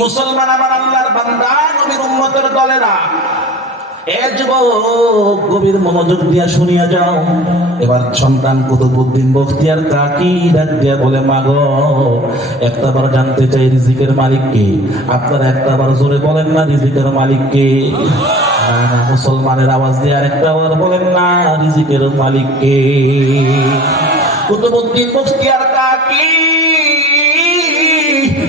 মুসলমান আমার আল্লাহর বান্দা, নবীর উম্মতের দলেরা, এ যুবক গভীর মনোযোগ দিয়া শুনিয়া যাও। এবার সন্তান কুতুবউদ্দিন বখতিয়ার কাকি ডাক দিয়া বলে, মা গো, একটাবার জানতে চাই রিজিকের মালিক কে? আপনারা একটাবার জোরে বলেন না রিজিকের মালিক কে? না, মুসলমানের আওয়াজ দিয়ে আরেকটাবার বলেন না রিজিকের মালিক কে? কুতুবউদ্দিন বখতিয়ার কাকি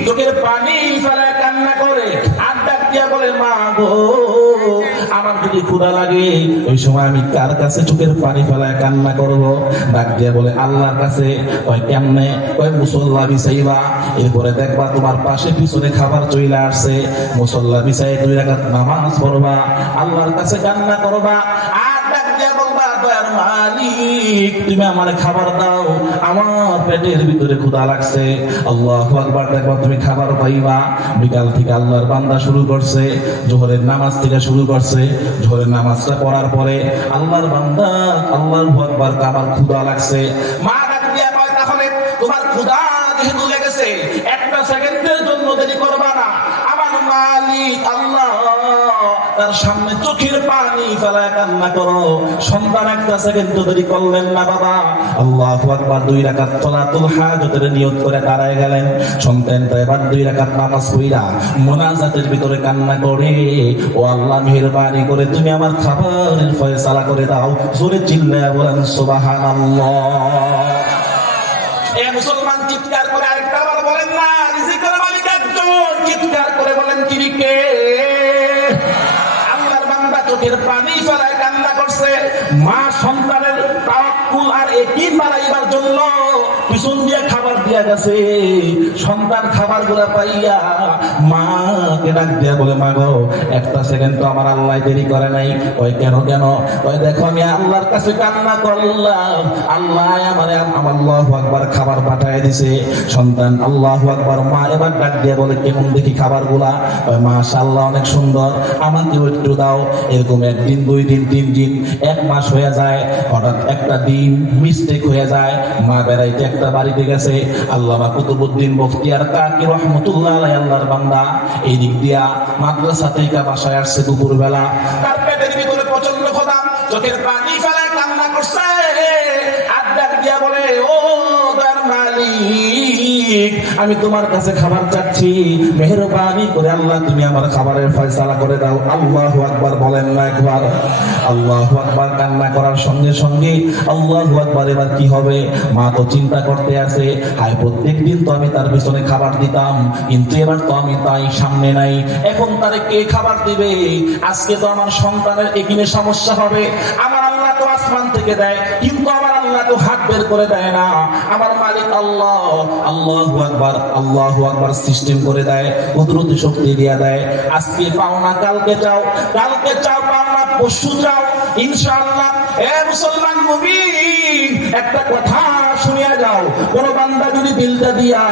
চোখের পানি ফেলায় কান্না করে আর ডাক দিয়া বলে, মা গো, আমার যদি ক্ষুধা লাগে ওই সময় আমি কার কাছে চোখের পানি ফেলায় কান্না করবো? ডাক দিয়া বলে, আল্লাহর কাছে। কয় কেমনে? কয় মুসল্লা বিছাইবা, এরপরে দেখবা তোমার পাশে পিছনে খাবার চলে আসছে, মুসল্লা বিছাই 2 রাকাত নামাজ পড়বা, আল্লাহর কাছে কান্না করবা, আর ডাক দিয়া বলবা, দয়ার মালিক তুমি আমারে খাবার দাও, আমার পেটের ভিতরে ক্ষুধা লাগছে। আল্লাহু আকবার। দেখবা তুমি খাবার পাইবা। বিকাল থেকে আল্লাহর বান্দা শুরু করছে, জোহরের নামাজ থেকে শুরু করছে। জোহরের নামাজটা পড়ার পরে আল্লাহর বান্দা আল্লাহু আকবার, আমার ক্ষুধা লাগছে। মা ডাক দিয়া কয়, তাহলে তোমার ক্ষুধা যেহেতু লেগেছে, একটা সেকেন্ডের জন্য দেরি করবা না, আমার মালিক আল্লাহ তার সামনে চোখের পানি ফেলায় কান্না করো। সন্তান একটা সেকেন্ড দেরি করলেন না বাবা। আল্লাহু আকবার। 2 রাকাত সালাতুল হাজতের নিয়ত করে দাঁড়ায় গেলেন। সন্তানটা এবার 2 রাকাত নামাজ পড়া মুনাজাতের ভিতরে কান্না করে, ও আল্লাহ মেহেরবানি করে তুমি আমার খাবারের ফয়সালা করে দাও। জোরে চিল্লায়া বলেন সুবহানাল্লাহ। এ মুসলমান চিৎকার করে আরেকটা বার বলেন না রিজিকের মালিক একজন। চিৎকার করে বলেন, তিনি কে? আল্লাহর বান্দা চোখের পানি ফেলায় কান্না করছে। মা সন্তানের তাওয়াক্কুল আর ইয়াকিন বাড়াইবার জন্য পিছন দিয়ে খাবার দিয়া গেছে। সন্তান খাবার গুলা পাইয়া মাকে ডাক দিয়া বলে, মা গো, একটা সেকেন্ড তো আমার আল্লাহ দেরি করে নাই। ওই কেন কেন? ওই দেখো আমি আল্লাহর কাছে কান্না করলাম, আল্লাহ আমারে আল্লাহু আকবার খাবার পাঠায় দিছে। সন্তান আল্লাহু আকবার। মা এবার ডাক দিয়া বলে, কেমন দেখি খাবার গুলা? মাশাআল্লাহ অনেক সুন্দর, আমাকেও একটু দাও। এরকম 1 দিন 2 দিন 3 দিন 1 মাস হয়ে যায়। হঠাৎ একটা দিন মিস্টেক হয়ে যায়, মা বেড়াইতে একটা বাড়িতে গেছে। আল্লামা কুতুবউদ্দিন বখতিয়ার কাকি রহমতুল্লাহ আলাইহি আল্লাহর বান্দা এই দিক দিয়া মাদ্রাসা থেকে বাসায় আসছে দুপুর বেলা। তার পেটের ভিতরে প্রচন্ড ক্ষুধা, চোখের পানি ফেলায় কান্না করছে। আর ডাক দিয়া বলে, ও দয়ার মালিক, আমি তোমার কাছে খাবার চাচ্ছি, মেহেরবানি করে আল্লাহ তুমি আমার খাবারের ফয়সালা করে দাও। আল্লাহু আকবার বলেন না একবার? আল্লাহু আকবার। কান্না করার সঙ্গে সঙ্গে আল্লাহু আকবার। এবার কি হবে? মা তো চিন্তা করতে আছে, হায় প্রত্যেকদিন তো আমি তার পিছনে খাবার দিতাম, কিন্তু এবার তো আমি তাই সামনে নাই, এখন তারে কে খাবার দিবে? আজকে তো আমার সন্তানের একিনে সমস্যা হবে। আমার আল্লাহ তো আসমান থেকে দেয়, কিন্তু আমার আল্লাহ তো হাত বের করে দেয় না। আমার মালিক আল্লাহ আল্লাহু আকবার আল্লাহু আকবার সিস্টেম করে দেয়, কুদরতি শক্তি দিয়ে দেয়। আজকে পাও না কালকে চাও, কালকে চাও পাও না পরশু চাও, ইনশাআল্লাহ। এ মুসলমান মুমিন, একটা কথা শুনিয়া যাও, কোন বান্দা যদি দিলটা দিয়া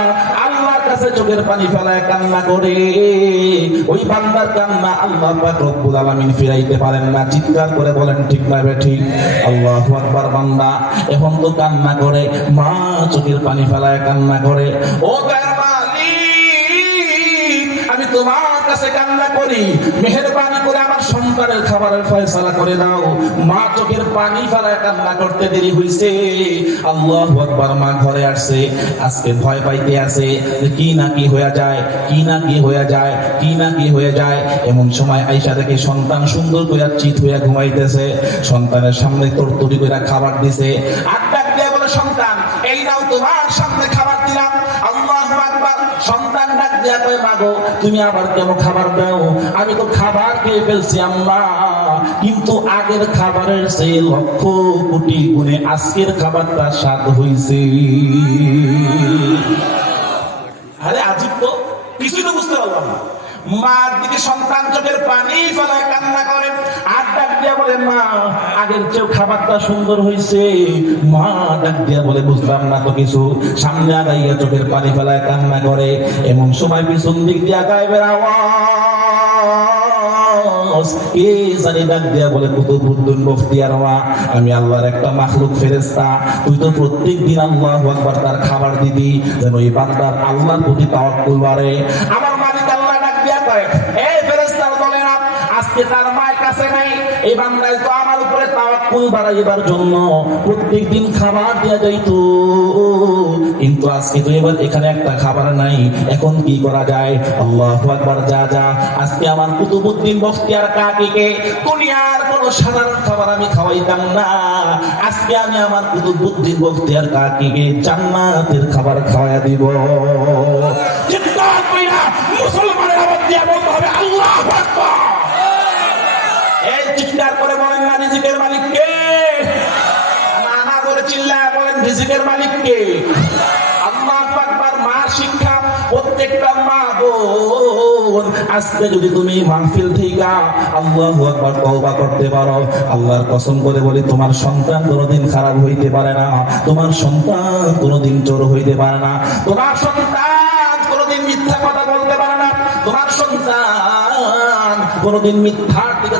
আল্লাহর কাছে চোখের পানি ফেলায় কান্না করে, ওই বান্দার কান্না আল্লাহ পাক রব্বুল আলামিন ফিরাইতে পারেন না। চিৎকার করে বলেন ঠিক না বেঠিক? আল্লাহু আকবার। বান্দা এখন তো কান্না করে, মা চোখের পানি ফেলায় কান্না করে, ও দয়ার মালিক, আমি তোমার কাছে কান্না করি, মেহেরবানি করে আমার সন্তানের খাবারের ফয়সালা করে দাও। মা চোখের পানি ফেলায় কান্না করতে দেরি হইছে। আল্লাহু আকবার। মা ঘরে আসছে, আজকে ভয় পাইতে আছে যে কি না কি হয়ে যায়, কি না কি হয়ে যায়, কি না কি হয়ে যায়। এমন সময় আয়েশা দেখে সন্তান সুন্দর করে চিত হইয়া ঘুমাইতেছে। সন্তানের সামনে তরতরি করে খাবার দিছে। আর ডাক দিয়া বলে, সন্তান এই নাও তোমার সামনে খাবার দিলাম। আল্লাহু আকবার। সন্তান ডাক দিয়া কয়, মা গো, তুমি আবার কেন খাবার দাও? আমি তো খাবার খেয়ে ফেলছি আম্মা, কিন্তু আগের খাবারের চেয়ে লক্ষ কোটি গুণে আজকের খাবারটা স্বাদ হইছে। আরে আজিব তো, কিছুই তো বুঝতে পারলাম না। মার দিকে সন্তান চোখের পানি ফেলায় কান্না করে, আর ডাক দিয়া বলে, মা আগের চেয়েও খাবারটা সুন্দর হয়েছে। মা ডাক দিয়া বলে, বুঝলাম না তো কিছু। সামনে আগাইয়া চোখের পানি ফেলায় কান্না করে। এমন সময় পিছন দিক দিয়া গায়েবের আওয়াজ, কে জানি ডাক দিয়া বলে, কুতুবউদ্দিন বখতিয়ার মা, আমি আল্লাহর একটা মাখলুক ফেরেশতা, তুই তো প্রত্যেকদিন আল্লাহু আকবার তার খাবার দিবি, যেন এই বান্দার আল্লাহর প্রতি তাওয়াক্কুল বাড়ে। আমার মালিক করে, এই ফেরেশতার দলেরা, আজকে তার মায়ের কাছে নাই, এই বান্দায় তো আমার উপরে তাওয়াক্কুল বাড়াইবার জন্য প্রত্যেকদিন খাবার দেয়া যাইতো, কিন্তু আজকে তো এবার এখানে একটা খাবার নাই, এখন কি করা যায়? আল্লাহু আকবার। যা আজকে আমার কুতুবউদ্দিন বখতিয়ার কাকীকে দুনিয়ার কোন সাধারণ খাবার আমি খাওয়াইতাম না, আজকে আমি আমার কুতুবউদ্দিন বখতিয়ার কাকীকে জান্নাতের খাবার খাওয়াইয়া দিব। চিৎকার কইরা মুসলমানের আওয়াজ দিয়া বলতে হবে আল্লাহু আকবার। এই চিৎকার করে বলেন না রিজিকের মালিক কে? না করে চিল্লায় বলেন রিজিকের মালিক কে? আল্লাহু আকবার। মা শিক্ষা, প্রত্যেকটা মা বোন আজকে যদি তুমি মাহফিল থেকে আল্লাহু আকবার তওবা করতে পারো, আল্লাহর কসম করে বলি তোমার সন্তান কোনোদিন খারাপ হইতে পারে না, তোমার সন্তান কোনোদিন চোর হইতে পারে না, তোমার সন্তান কোনোদিন মিথ্যা কথা বলতে পারে না, তোমার সন্তান কোনোদিন মিথ্যার দিকে